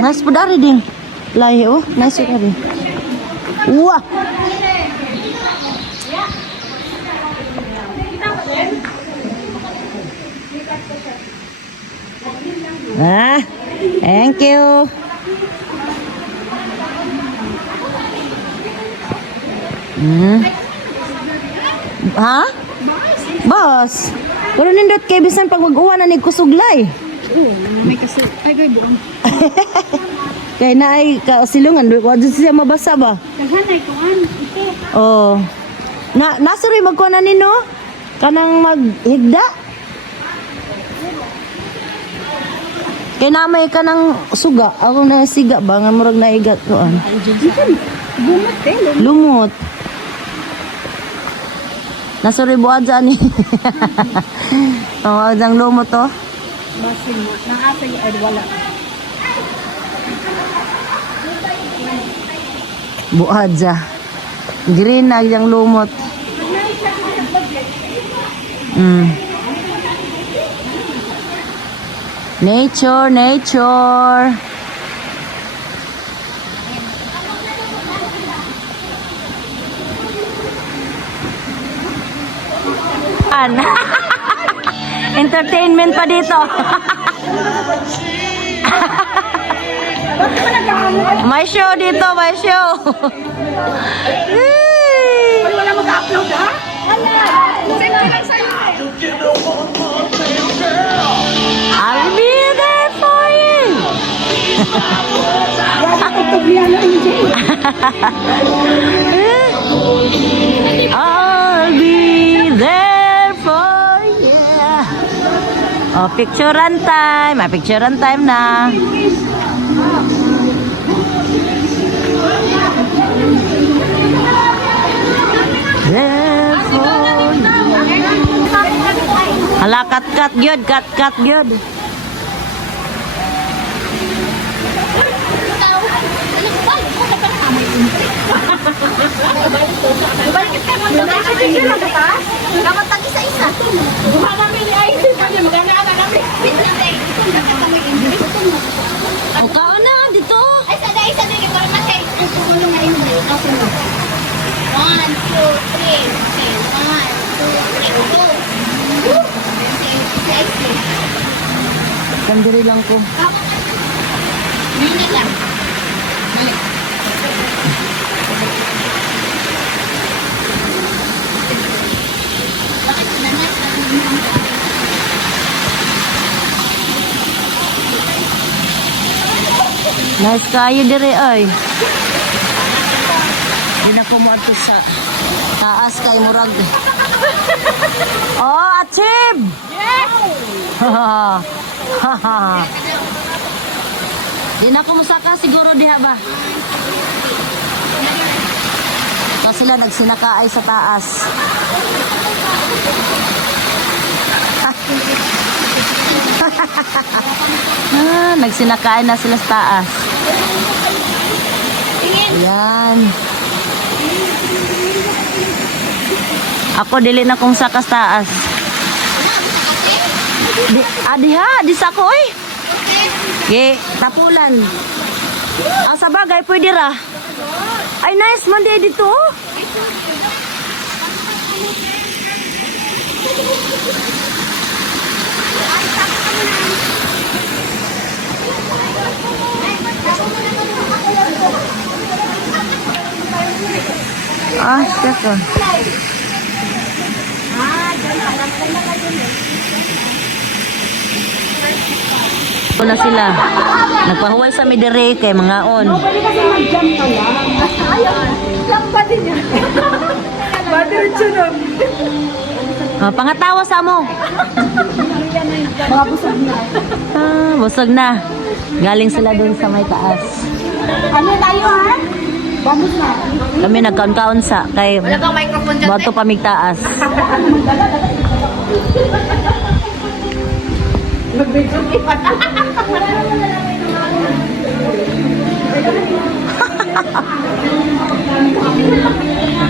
Nice po dari ding. Lahi oh, nice po dari. Wah. Ah, thank you. Ha? Boss. Pero nindot kay bisan pag mag-uwan na nig kusuglay. May kasi, ay gay buong. Kay na ay kausilungan, wa jud siya mabasa ba? Naghanay ko an, ito. Oh. Nasuri magkuha na nino? Kanang maghigda? Kay namay ka ng suga. Ako na siga ba? Nga murag naigat ko. Bumot eh. Lumot. Nasuri buhat dyan eh. Oh, ang lumot to. Basin mo. Nakasa yung ay wala. Buhat dyan. Green na yung lumot. Nature, nature. Entertainment pa dito. May show dito, may show. Wala mag-upload ha? Wala. Send ko lang sa'yo. I'll be there for you. I'll be there for you. Oh, picturean time. May picturean time na. There for you. Hala, cut gyud, cut gyud. Balik ka mo. Dapat tag isa-isa. Buha namin ni Ay. Magana-ana namin. Ikaw na, dito. Ay, isa na yung matay. Ang tulong na yun. 1, 2, 3. Okay. 1, 2, 3. Go. Sandiri lang ko. Minit lang. Bakit nanas? Nice kayo dire ay. Di na ko mo sa taas kay murag. Oh, achieve! Yes! Di na ko musaka siguro diha ba? Kasi sila nagsinakaay sa taas. Nagsinakaay na sila sa taas. Yan. Ako dili na kong sakas taas. Diha, di sa ko eh. Okay, tapulan. Ang sa bagay, pwede ra. Ay, nice man di dito. Ah, seko. Ito na sila. Nagpahuway sa midere kay mga on. Pwede kasi mag-jump ka lang. Ayaw. Lang ba din yan? Badiretso nun. Pangatawa sa mo. Mga busog na. Busog na. Galing sila dun sa may taas. Ano tayo ha? Vamos na. Kami nagkaon-kaon sa kay Wala bang microphone dyan? bato pamigtaas.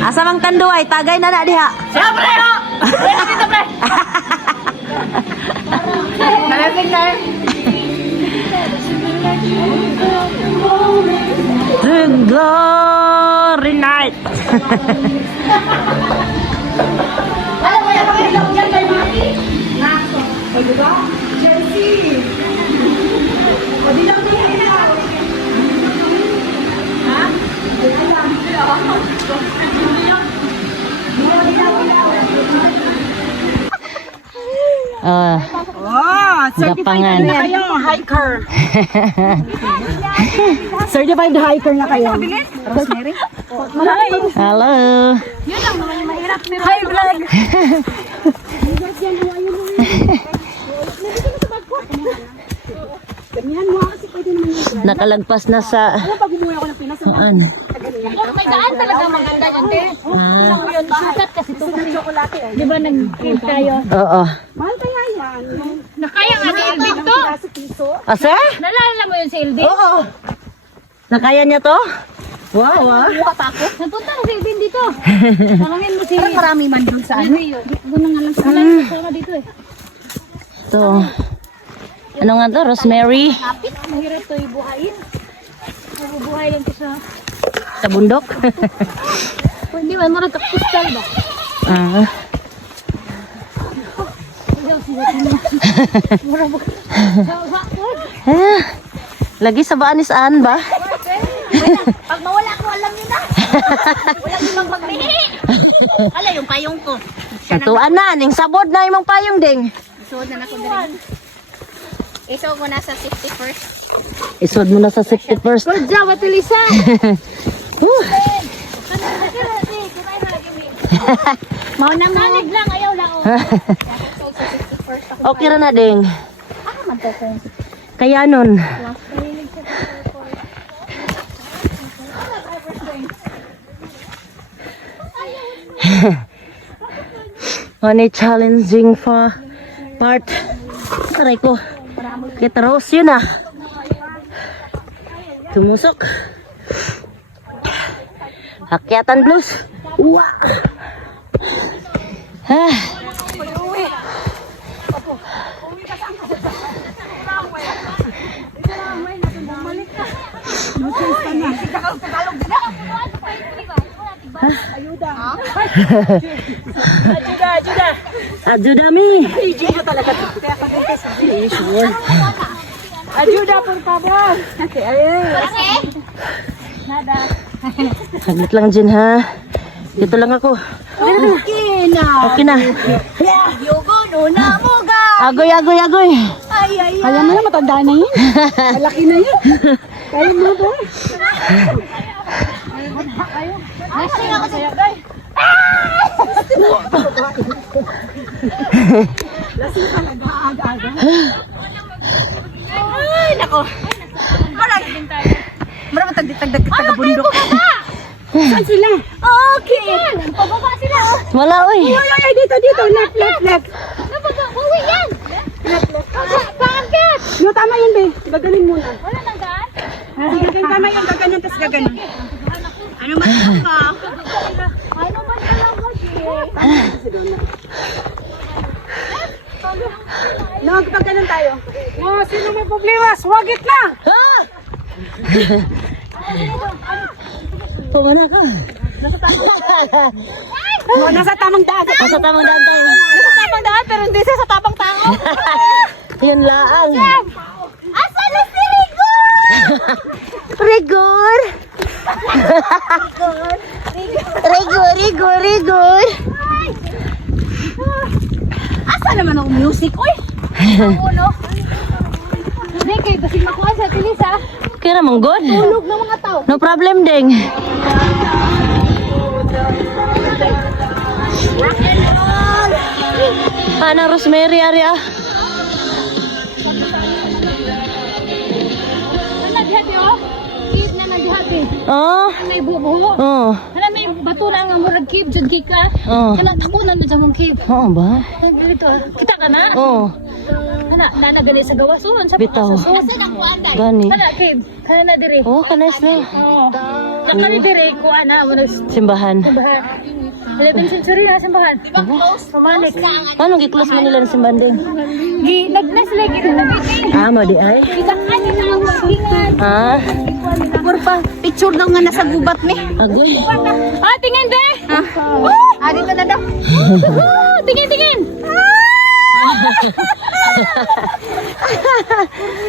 Asa mang tanduay, tagay na na diha. Siyempre ho! Pwede dito pre! Malamig na eh. Glory night. Alam mo yan, pakilang dyan kay Maki. Nako. O, diba? Chelsea. O, di lang niya ina. Ha? Di lang. Gapangan. Hiker. Certified hiker na kayo. Rosemary? Hello. Yun lang naman yung mahirap. Hi, vlog! Gamihan mo kasi pwede naman yung Nakalagpas na sa... Ano pag umuwi ako ng Pinas? Saan? May daan talaga maganda yan, te. Alam mo yun, sukat kasi ito. Chocolate, oh. Di ba nag-kill tayo? Oo. Mahal kaya yan. Nakaya nga si Elvin to. Piso. Asa? Nalala mo yun si Elvin? Oo. Nakaya niya to? Wow, ah. Buka pa ako. Nagpunta na si Elvin dito. Tanungin mo si... Parang marami man doon sa ano. Doon na nga lang sa dito eh. Ito. Ano nga to? Rosemary? Kapit, mahirap to ibuhayin. Mabubuhay lang ito Sa bundok? Hindi man, marag kakustal ba? Ah. Ikaw sila tingnan. Marag bakod. Ah. Lagi sa baanisaan ba? Pag mawala ko, alam niyo na. Walang ibang pagbihi. Ala, yung payong ko. Natuan na. Ning sabod na imong payong ding. Isuod na ako na rin. Isuod ko na sa 61st. Isod mo na sa 61st. Good job, Ate Lisa. Mauna mo. Salig lang, ayaw lang. Okay ra na ding. Ano man to ko? Kaya nun. Money challenging for part. Aray ko. Kita rose yun ah. Tumusok. Akyatan blues. Uwa. Ha. Ajuda mi. Ayuda, por favor. Nada. Saglit lang dyan ha. Dito lang ako. Okay na. Okay na. Yogo, nuna mo ga. Agoy, agoy, agoy. Ay, ay, ay. Kaya mo na, matanda na yun. Malaki na yun. Kaya mo ba? Lasing ako sa guys. Lasing talaga, aga-aga. Ay, nako. Marag. Marag taga-bundok. Saan sila? Okay. Pababa sila. Wala, oy. Ay, dito. Left. Uwi yan. Left. Bakit? No, tama yun, be. Gaganin muna. Wala nang gaan? Sige, tama yun. Gaganyan, tapos gaganin. Ano man ka? Ano man talaga siya? Nagpagkanan tayo. Oh, sino may problema? Swagit na! Ha? Pumana ka. Oh, nasa tamang daan. Nasa tamang daan tayo. Nasa tamang daan, pero hindi siya sa tamang tao. Yun laang. Asa na si Rigor? Rigor. Rigor. Asa naman ang music? Uy! Ang uno. Hindi, kayo basig makuha sa tilis ha. Okay naman, good. Tulog ng mga tao. No problem, ding. Rock and roll! Paano, Rosemary, ari ah? Naghati oh. Kid na naghati. Oh. May bubuho. Oh. Hala may bato na nga murag cave jud ka. Oh. Kana takunan na jud mong cave. Oo ba? Dito ah. Kita ka na? Oh. Kana na gali sa gawas so sa Bitaw. Asa na kuan dai? Gani. Kana cave. Kana na dire. Oh, kanas na. Oo. Nakali dire kuan na mo Simbahan. simbahan. 11th century na simbahan. Di ba close? Pamalik. Paano giklos man nila ng simbang ding? Gi nagnas lagi na nabitin. Ah, mo di ay. Kita ka ni na ang pagingan. Ah. Por pa. Picture daw nga nasa gubat ni. Agoy. Ah, tingin be. Ah, dito na daw. Tingin, tingin.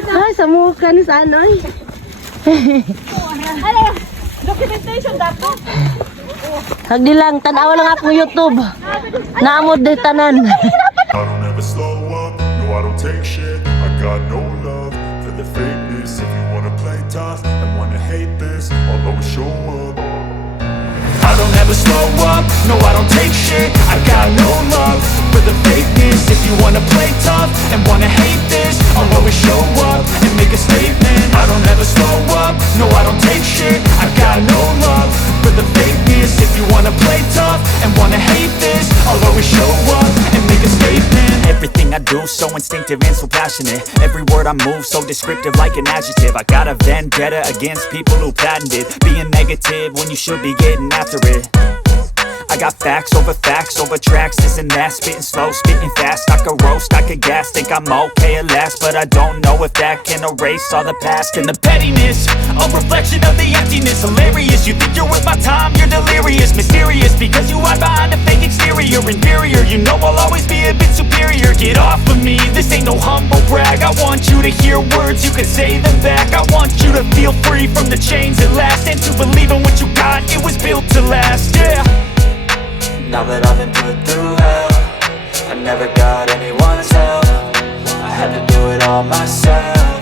Ay, sa mukha ni Sanoy. Ano? Documentation dato. Hagdi lang, tanawa lang ako YouTube. Naamod de tanan. I don't ever slow up, no I don't take shit. I got no love for the fakeness. If you wanna play tough and wanna hate this, I'll always show up. I don't ever slow up, no I don't take shit. I got no love for the fakeness. If you wanna play tough and wanna hate this, I'll always show up and make a statement. I don't ever slow up, no I don't take shit. I got no love for the fakeness. If you wanna play tough and wanna hate this, I'll always show up and make a statement. Everything I do so instinctive and so passionate. Every word I move so descriptive like an adjective. I got a vendetta against people who patented being negative when you should be getting after it. I got facts over tracks, this and that. Spitting slow, spitting fast. I could roast, I could gas. Think I'm okay at last, but I don't know if that can erase all the past. And the pettiness, a reflection of the emptiness. Hilarious, you think you're worth my time, you're delirious. Mysterious, because you hide behind a fake exterior. Inferior, you know I'll always be a bit superior. Get off of me, this ain't no humble brag. I want you to hear words, you can say them back. I want you to feel free from the chains at last, and to believe in what you got, it was built to last, yeah. Now that I've been put through hell, I never got anyone's help. I had to do it all myself.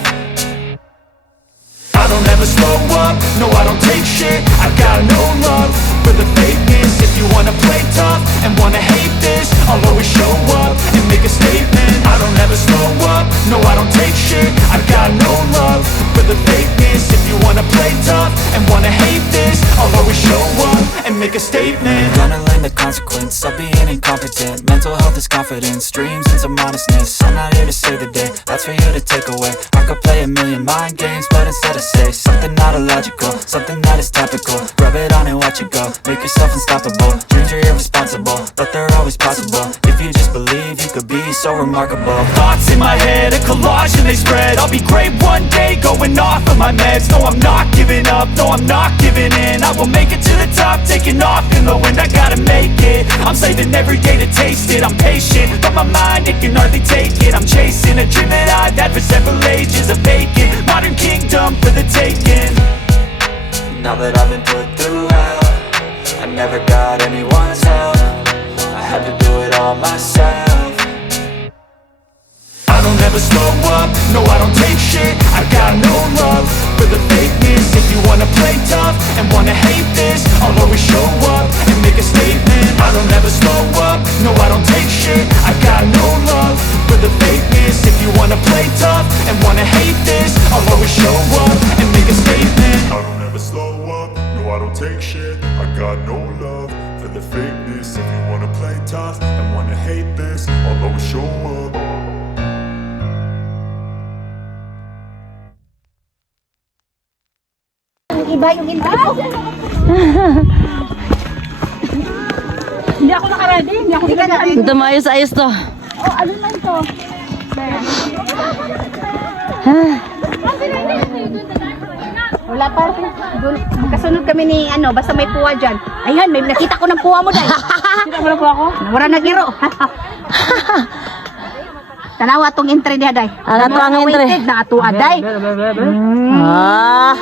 I don't ever slow up, no I don't take shit. I got no love for the fakeness. If you wanna play tough and wanna hate this, I'll always show up and make a statement. I don't ever slow up, no I don't take shit. I got no love for the fakeness. If you wanna play tough and wanna hate this, I'll always show up and make a statement. Gonna learn the consequence of being incompetent. Mental health is confidence, dreams and some honestness. I'm not here to save the day, that's for you to take away. I could play a million mind games, but instead I say something not illogical, something that is topical. Rub it on and watch it go, make yourself unstoppable. Dreams are irresponsible, but they're always possible. If you just believe, you could be so remarkable. Thoughts in my head, a collage and they spread. I'll be great one day, going off of my meds. No, I'm not giving up, no, I'm not giving in. I will make it to the top, taking off in the wind. I gotta make it, I'm saving every day to taste it. I'm patient, but my mind, it can hardly take it. I'm chasing a dream that I've had for several ages. A vacant, modern kingdom for the taking. Now that I've been put through hell, I never got anyone's help. I had to do it all myself. I don't ever slow up, no I don't take shit. I got no love for the fakeness. If you wanna play tough and wanna hate this, I'll always show up and make a statement. I don't ever slow up, no I don't take shit. I got no love for the fakeness. If you wanna play tough and wanna hate this, I'll always show up and make a statement. I don't ever slow up, no I don't take shit. I got no love for the fakeness. If you wanna play tough and wanna hate this, I'll always show up. Iba yung intro ko. Hindi ako naka-ready. Hindi ako naka-ready. Ito maayos-ayos to. Oh, ano man to? Wala pa. Kasunod kami ni ano, basta may puwa dyan. Ayan, may nakita ko ng puwa mo dahil. Nakita mo ng puwa ko? Nawara na giro. Tanawa tong entry niya day. Ano to ang entry? Na ato aday. Ah.